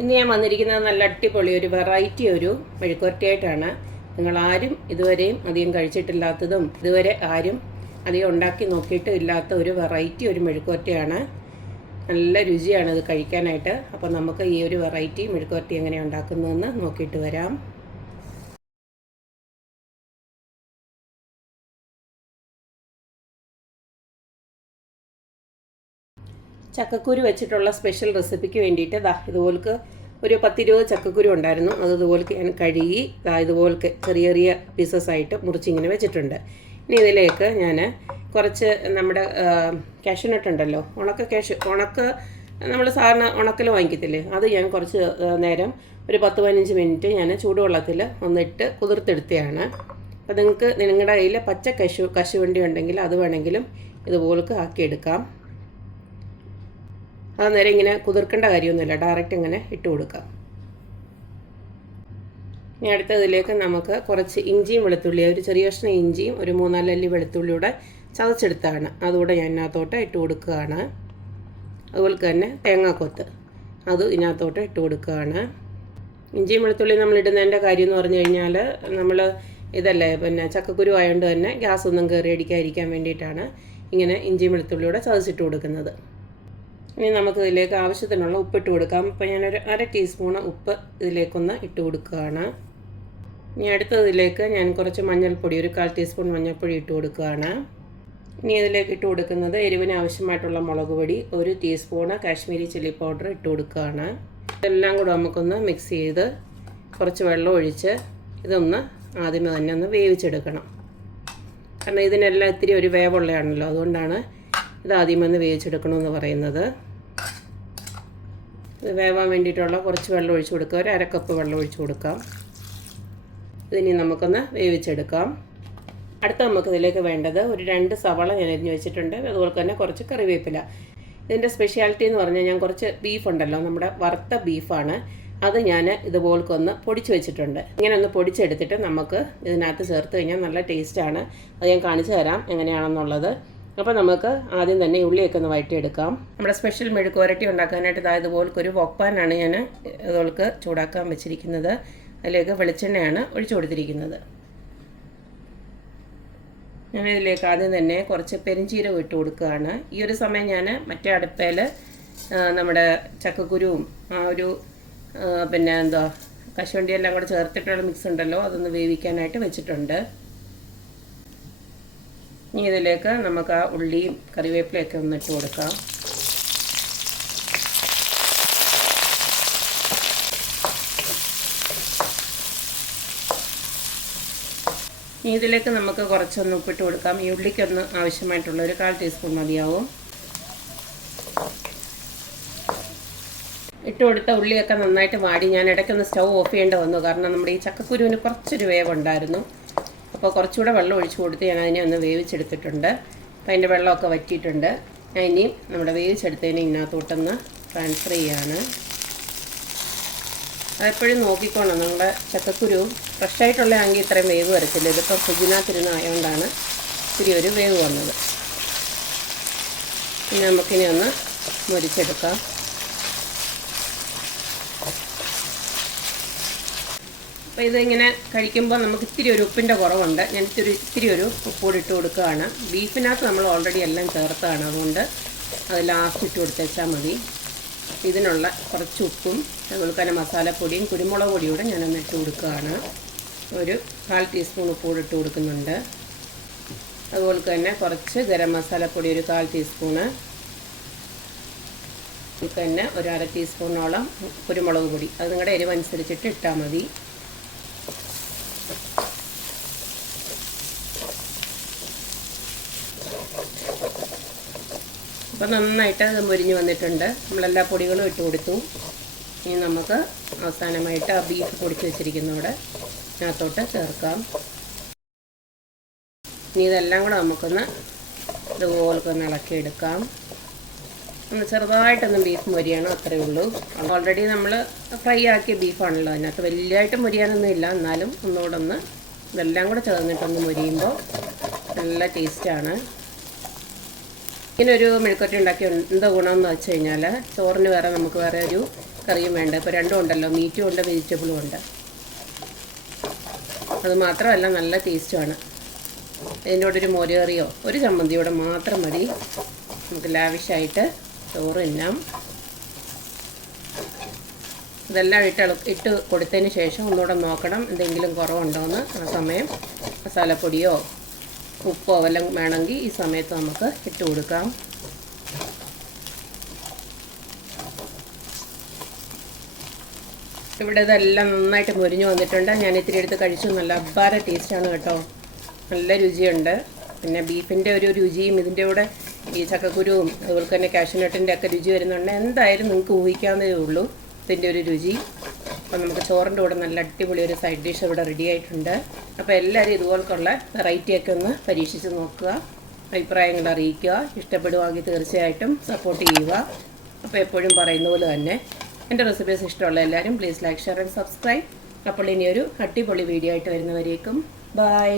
ഇന്ന് ഞാൻ വന്നിരിക്കുന്നത് നല്ല അടിപൊളി ഒരു വെറൈറ്റി ഒരു മെഴുക്കുവരട്ടിയായിട്ടാണ്. നിങ്ങൾ ആരും ഇതുവരെയും അധികം കഴിച്ചിട്ടില്ലാത്തതും ഇതുവരെ ആരും അധികം ഉണ്ടാക്കി നോക്കിയിട്ടും ഇല്ലാത്ത ഒരു വെറൈറ്റി ഒരു മെഴുക്കുവരട്ടിയാണ്. നല്ല രുചിയാണ് ഇത് കഴിക്കാനായിട്ട്. അപ്പോൾ നമുക്ക് ഈ ഒരു വെറൈറ്റി മെഴുക്കുവരട്ടി എങ്ങനെ ഉണ്ടാക്കുന്നതെന്ന് നോക്കിയിട്ട് വരാം. ചക്കക്കുരു വെച്ചിട്ടുള്ള സ്പെഷ്യൽ റെസിപ്പിക്ക് വേണ്ടിയിട്ട് ദാ ഇതുപോലെക്ക് ഒരു പത്തിരുപത് ചക്കക്കുരു ഉണ്ടായിരുന്നു. അത് ഇതുപോലെക്ക് ഞാൻ കഴുകി ദാ ഇതുപോലെക്ക് ചെറിയ ചെറിയ പീസസ് ആയിട്ട് മുറിച്ചിങ്ങനെ വെച്ചിട്ടുണ്ട്. ഇനി ഇതിലേക്ക് ഞാൻ കുറച്ച് നമ്മുടെ കാഷ്യൂനട്ട് ഉണ്ടല്ലോ. ഉണക്ക കാഷ്യു ഉണക്ക നമ്മൾ സാധാരണ ഉണക്കൽ വാങ്ങിക്കത്തില്ലേ? അത് ഞാൻ കുറച്ച് നേരം ഒരു പത്ത് പതിനഞ്ച് മിനിറ്റ് ഞാൻ ചൂടുവെള്ളത്തിൽ ഒന്നിട്ട് കുതിർത്തെടുത്തതാണ് അപ്പോൾ നിങ്ങൾക്ക് നിങ്ങളുടെ കയ്യിൽ പച്ച കശു കശുവണ്ടി ഉണ്ടെങ്കിൽ അത് വേണമെങ്കിലും ഇതുപോലൊക്കെ ആക്കിയെടുക്കാം. അത് നേരെ ഇങ്ങനെ കുതിർക്കേണ്ട കാര്യമൊന്നുമില്ല. ഡയറക്റ്റ് ഇങ്ങനെ ഇട്ട് കൊടുക്കാം. ഇനി അടുത്തതിലേക്ക് നമുക്ക് കുറച്ച് ഇഞ്ചിയും വെളുത്തുള്ളി ഒരു ചെറിയ കഷ്ണം ഇഞ്ചിയും ഒരു മൂന്നാലല്ലി വെളുത്തുള്ളിയുടെ ചതച്ചെടുത്താണ്. അതുകൂടെ ഞാൻ ഇതിനകത്തോട്ട് ഇട്ട് കൊടുക്കുകയാണ്. അതുപോലെ തന്നെ തേങ്ങാക്കൊത്ത് അത് ഇതിനകത്തോട്ട് ഇട്ട് കൊടുക്കുകയാണ്. ഇഞ്ചിയും വെളുത്തുള്ളി നമ്മൾ ഇടുന്നതിന്റെ കാര്യം എന്ന് പറഞ്ഞു കഴിഞ്ഞാൽ നമ്മൾ ഇതല്ലേ പിന്നെ ചക്കക്കുരു ആയതുകൊണ്ട് തന്നെ ഗ്യാസ് ഒന്നും കയറി അടിക്കാതിരിക്കാൻ വേണ്ടിയിട്ടാണ് ഇങ്ങനെ ഇഞ്ചിയും വെളുത്തുള്ളിയുടെ ചതച്ചിട്ട് കൊടുക്കുന്നത്. ഇനി നമുക്ക് ഇതിലേക്ക് ആവശ്യത്തിനുള്ള ഉപ്പ് ഇട്ട് കൊടുക്കാം. ഇപ്പോൾ ഞാനൊരു അര ടീസ്പൂൺ ഉപ്പ് ഇതിലേക്കൊന്ന് ഇട്ട് കൊടുക്കുകയാണ്. ഇനി അടുത്തതിലേക്ക് ഞാൻ കുറച്ച് മഞ്ഞൾപ്പൊടി ഒരു കാൽ ടീസ്പൂൺ മഞ്ഞൾപ്പൊടി ഇട്ട് കൊടുക്കുകയാണ്. ഇനി ഇതിലേക്ക് ഇട്ട് കൊടുക്കുന്നത് എരിവിന് ആവശ്യമായിട്ടുള്ള മുളക് പൊടി ഒരു ടീസ്പൂണ് കാശ്മീരി ചില്ലി പൗഡർ ഇട്ട് കൊടുക്കുകയാണ്. ഇതെല്ലാം കൂടെ നമുക്കൊന്ന് മിക്സ് ചെയ്ത് കുറച്ച് വെള്ളം ഒഴിച്ച് ഇതൊന്ന് ആദ്യമേ തന്നെ ഒന്ന് വേവിച്ചെടുക്കണം. കാരണം ഇതിനെല്ലാം ഇത്തിരി ഒരു വേവുള്ളതാണല്ലോ. അതുകൊണ്ടാണ് ഇത് ആദ്യമേ ഒന്ന് വേവിച്ചെടുക്കണമെന്ന് പറയുന്നത്. ഇത് വേവാൻ വേണ്ടിയിട്ടുള്ള കുറച്ച് വെള്ളം ഒഴിച്ച് കൊടുക്കുക ഒരു അരക്കപ്പ് വെള്ളം ഒഴിച്ച് കൊടുക്കാം. ഇതിനി നമുക്കൊന്ന് വേവിച്ചെടുക്കാം. അടുത്ത നമുക്ക് ഇതിലേക്ക് വേണ്ടത് ഒരു രണ്ട് സവാള ഞാൻ അരിഞ്ഞ് വെച്ചിട്ടുണ്ട്. അതുപോലെ തന്നെ കുറച്ച് കറിവേപ്പില. ഇതിന്റെ സ്പെഷ്യാലിറ്റി എന്ന് പറഞ്ഞാൽ ഞാൻ കുറച്ച് ബീഫ് ഉണ്ടല്ലോ നമ്മുടെ വറുത്ത ബീഫാണ് അത് ഞാൻ ഇതുപോലൊക്കെ ഒന്ന് പൊടിച്ച് വെച്ചിട്ടുണ്ട്. ഇങ്ങനെ ഒന്ന് പൊടിച്ചെടുത്തിട്ട് നമുക്ക് ഇതിനകത്ത് ചേർത്ത് കഴിഞ്ഞാൽ നല്ല ടേസ്റ്റാണ് അത് ഞാൻ കാണിച്ചു തരാം എങ്ങനെയാണെന്നുള്ളത്. അപ്പോൾ നമുക്ക് ആദ്യം തന്നെ ഉള്ളിയൊക്കെ ഒന്ന് വഴറ്റിയെടുക്കാം. നമ്മുടെ സ്പെഷ്യൽ മെഴുക്ക് വരട്ടി ഉണ്ടാക്കാനായിട്ട് ഇതായത് ഒരു വക്പാനാണ് ഞാൻ ഇതുപോലക്ക് ചൂടാക്കാൻ വെച്ചിരിക്കുന്നത്. അതിലേക്ക് വെളിച്ചെണ്ണയാണ് ഒഴിച്ചു കൊടുത്തിരിക്കുന്നത്. ഞാൻ ഇതിലേക്ക് ആദ്യം തന്നെ കുറച്ച് പെരിഞ്ചീരകം ഇട്ട് കൊടുക്കുകയാണ്. ഈ ഒരു സമയം ഞാൻ മറ്റേ അടുപ്പയിൽ നമ്മുടെ ചക്കക്കുരുവും ആ ഒരു പിന്നെ എന്തോ കശുവണ്ടിയെല്ലാം കൂടെ ചേർത്തിട്ടുള്ള മിക്സ് ഉണ്ടല്ലോ അതൊന്ന് വേവിക്കാനായിട്ട് വെച്ചിട്ടുണ്ട്. ഇനി ഇതിലേക്ക് നമുക്ക് ആ ഉള്ളിയും കറിവേപ്പിലയൊക്കെ ഒന്ന് ഇട്ട് കൊടുക്കാം. ഇനി ഇതിലേക്ക് നമുക്ക് കുറച്ചൊന്ന് ഉപ്പിട്ട് കൊടുക്കാം. ഈ ഉള്ളിക്കൊന്ന് ആവശ്യമായിട്ടുള്ള ഒരു കാൽ ടീസ്പൂൺ മതിയാവും. ഇട്ട് കൊടുത്ത ഉള്ളിയൊക്കെ നന്നായിട്ട് വാടി. ഞാൻ ഇടയ്ക്കൊന്ന് സ്റ്റൗ ഓഫ് ചെയ്യേണ്ടി വന്നു. കാരണം നമ്മുടെ ഈ ചക്കക്കുരുവിന് കുറച്ചൊരു വേവുണ്ടായിരുന്നു. അപ്പോൾ കുറച്ചുകൂടെ വെള്ളം ഒഴിച്ച് കൊടുത്ത് ഞാൻ അതിനെ ഒന്ന് വേവിച്ചെടുത്തിട്ടുണ്ട്. അപ്പോൾ അതിന്റെ വെള്ളമൊക്കെ വറ്റിയിട്ടുണ്ട്. ഞാൻ ഇനിയും നമ്മുടെ വേവിച്ചെടുത്തതിനെ ഇതിനകത്തോട്ടൊന്ന് ട്രാൻസ്ഫർ ചെയ്യാണ്. അതെപ്പോഴും നോക്കിക്കോണം. നമ്മുടെ ചക്കക്കുരു ഫ്രഷായിട്ടുള്ളതാണെങ്കിൽ ഇത്രയും വേവ് വരത്തില്ല. ഇതിപ്പോൾ ഫ്രിഡ്ജിനകത്തിരുന്ന് ആയതുകൊണ്ടാണ് ഇത്തിരി ഒരു വേവ് വന്നത്. പിന്നെ നമുക്കിനി ഒന്ന് മുരിച്ചെടുക്കാം. അപ്പോൾ ഇതിങ്ങനെ കഴിക്കുമ്പോൾ നമുക്ക് ഇത്തിരി ഒരു ഉപ്പിന്റെ കുറവുണ്ട്. ഞാൻ ഇത്തിരി ഇത്തിരി ഒരു ഉപ്പൂടി ഇട്ട് കൊടുക്കുകയാണ്. ബീഫിനകത്ത് നമ്മൾ ഓൾറെഡി എല്ലാം ചേർത്താണ്. അതുകൊണ്ട് അത് ലാസ്റ്റ് ഇട്ട് കൊടുത്തേച്ചാൽ മതി. ഇതിനുള്ള കുറച്ച് ഉപ്പും അതുപോലെ തന്നെ മസാലപ്പൊടിയും കുരുമുളക് പൊടിയൂടെ ഞാനൊന്ന് ഇട്ട് കൊടുക്കുകയാണ്. ഒരു കാൽ ടീസ്പൂൺ ഉപ്പൂടെ ഇട്ട് കൊടുക്കുന്നുണ്ട്. അതുപോലെ തന്നെ കുറച്ച് ഗരം മസാലപ്പൊടി ഒരു കാൽ ടീസ്പൂണ് അതുപോലെ തന്നെ ഒരു അര ടീസ്പൂണോളം കുരുമുളക് പൊടി. അത് നിങ്ങളുടെ എരിവനുസരിച്ചിട്ട് ഇട്ടാൽ മതി. അപ്പോൾ നന്നായിട്ട് അത് മുരിഞ്ഞ് വന്നിട്ടുണ്ട്. നമ്മളെല്ലാ പൊടികളും ഇട്ട് കൊടുത്തു. ഇനി നമുക്ക് അവസാനമായിട്ട് ആ ബീഫ് പൊടിച്ച് വെച്ചിരിക്കുന്നവിടെ ഇതിനകത്തോട്ട് ചേർക്കാം. ഇനി ഇതെല്ലാം കൂടെ നമുക്കൊന്ന് ഇതുപോലൊക്കെ ഒന്ന് ഇളക്കിയെടുക്കാം. ഒന്ന് ചെറുതായിട്ടൊന്നും ബീഫ് മൊരിയണം അത്രയേ ഉള്ളൂ. ഓൾറെഡി നമ്മൾ ഫ്രൈ ആക്കിയ ബീഫാണല്ലോ അതിനകത്ത്. വലിയതായിട്ട് മൊരിയാനൊന്നും ഇല്ല. എന്നാലും ഒന്നുകൂടെ ഒന്ന് ഇതെല്ലാം കൂടെ ചേർന്നിട്ടൊന്ന് മൊരിയുമ്പോൾ നല്ല ടേസ്റ്റാണ് ഇങ്ങനെ ഒരു മെഴുക്കുവരട്ടി ഉണ്ടാക്കി എന്താ ഗുണമെന്ന് വെച്ച് കഴിഞ്ഞാൽ ചോറിന് വേറെ നമുക്ക് വേറെ ഒരു കറിയും വേണ്ട. ഇപ്പോൾ രണ്ടും ഉണ്ടല്ലോ. മീറ്റും ഉണ്ട് വെജിറ്റബിളും ഉണ്ട്. അത് മാത്രമല്ല നല്ല ടേസ്റ്റുമാണ്. ഇതിന്റെ മോര് കറിയോ ഒരു ചമ്മന്തിയോടെ മാത്രം മതി. നമുക്ക് ലാവിഷായിട്ട് ചോറ് തിന്നാം. ഇതെല്ലാം ഇട്ട് ഇട്ട് കൊടുത്തതിന് ശേഷം ഒന്നുകൂടെ നോക്കണം. എന്തെങ്കിലും കുറവുണ്ടോ എന്ന് ആ സമയം. മസാലപ്പൊടിയോ ഉപ്പോ വല്ലതും വേണമെങ്കിൽ ഈ സമയത്ത് നമുക്ക് ഇട്ട് കൊടുക്കാം. ഇവിടെ ഇതെല്ലാം നന്നായിട്ട് മുരിഞ്ഞു വന്നിട്ടുണ്ട്. ഞാൻ ഇത്തിരി എടുത്ത് കഴിച്ചു. നല്ല അബ്ബാര ടേസ്റ്റാണ് കേട്ടോ. നല്ല രുചിയുണ്ട്. പിന്നെ ബീഫിന്റെ ഒരു രുചിയും ഇതിന്റെ കൂടെ ഈ ചക്കക്കുരുവും അതുപോലെ തന്നെ കാഷ്യൂനട്ടിന്റെ ഒക്കെ രുചി വരുന്നുണ്ട്. എന്തായാലും നിങ്ങൾക്ക് ഊഹിക്കാവുന്നതേ ഉള്ളൂ ഇതിന്റെ ഒരു രുചി. അപ്പോൾ നമുക്ക് ചോറിന്റെ കൂടെ നല്ല അടിപൊളി ഒരു സൈഡ് ഡിഷ് ഇവിടെ റെഡി ആയിട്ടുണ്ട്. അപ്പോൾ എല്ലാവരും ഇതുപോലെയുള്ള വെറൈറ്റിയൊക്കെ ഒന്ന് പരീക്ഷിച്ച് നോക്കുക. അഭിപ്രായങ്ങൾ അറിയിക്കുക. ഇഷ്ടപ്പെടുവാണെങ്കിൽ തീർച്ചയായിട്ടും സപ്പോർട്ട് ചെയ്യുക. അപ്പോൾ എപ്പോഴും പറയുന്ന പോലെ തന്നെ എന്റെ റെസിപ്പീസ് ഇഷ്ടമുള്ള എല്ലാവരും please like share and subscribe അപ്പോൾ ഇനിയൊരു അടിപൊളി വീഡിയോ ആയിട്ട് വരുന്നവരേക്കും. ബൈ